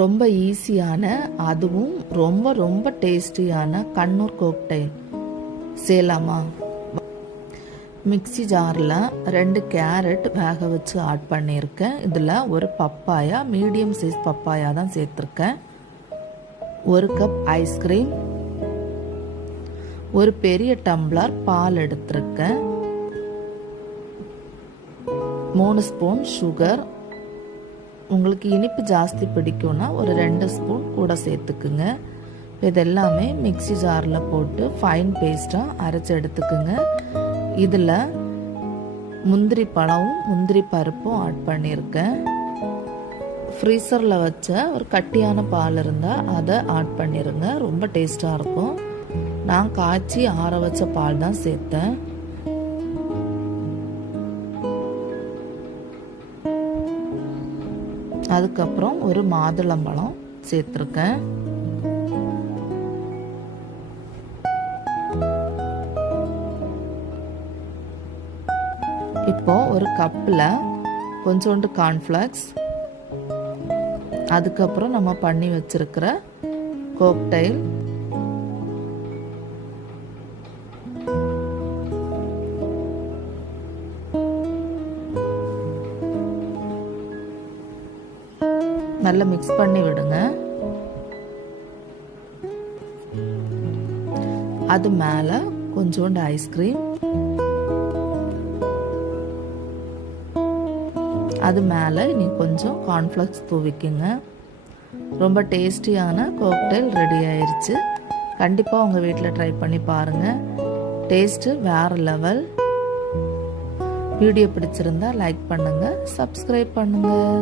ரொம்ப ஈஸியான அதுவும் ரொம்ப ரொம்ப டேஸ்டியான கண்ணூர் கோக்டைல் செய்யலாமா? மிக்ஸி ஜாரில் 2 கேரட் வேக வச்சு ஆட் பண்ணியிருக்கேன். இதில் ஒரு பப்பாயா, மீடியம் சைஸ் பப்பாயா தான் சேர்த்துருக்கேன். 1 கப் ஐஸ்கிரீம், ஒரு பெரிய டம்ளர் பால் எடுத்திருக்கேன், 3 ஸ்பூன் சுகர். உங்களுக்கு இனிப்பு ஜாஸ்தி பிடிக்கும்னா ஒரு 2 ஸ்பூன் கூட சேர்த்துக்குங்க. இதெல்லாமே மிக்ஸி ஜாரில் போட்டு ஃபைன் பேஸ்ட்டாக அரைச்சி எடுத்துக்குங்க. இதில் முந்திரி பழமும் முந்திரி பருப்பும் ஆட் பண்ணியிருக்கேன். ஃப்ரீசரில் வச்ச ஒரு கட்டியான பால் இருந்தால் அதை ஆட் பண்ணிடுங்க, ரொம்ப டேஸ்ட்டாக இருக்கும். நான் காய்ச்சி ஆற வச்ச பால் தான் சேர்த்தேன். அதுக்கப்புறம் ஒரு மாதுளம்பழம் சேர்த்துருக்கேன். இப்போ ஒரு கப்பில் கொஞ்சோண்டு கார்ன்ஃப்ளெக்ஸ், அதுக்கப்புறம் நம்ம பண்ணி வச்சிருக்கிற கோக்டைல், நல்லா மிக்ஸ் பண்ணி விடுங்க. அது மேலே கொஞ்சோண்டு ஐஸ்கிரீம், அது மேலே நீ கொஞ்சம் கார்ன்ஃப்ளெக்ஸ் தூவிக்குங்க. ரொம்ப டேஸ்டியான கோக்டைல் ரெடி ஆயிடுச்சு. கண்டிப்பாக உங்கள் வீட்டில் ட்ரை பண்ணி பாருங்கள். டேஸ்ட்டு வேறு லெவல். வீடியோ பிடிச்சிருந்தா லைக் பண்ணுங்கள், சப்ஸ்கிரைப் பண்ணுங்கள்.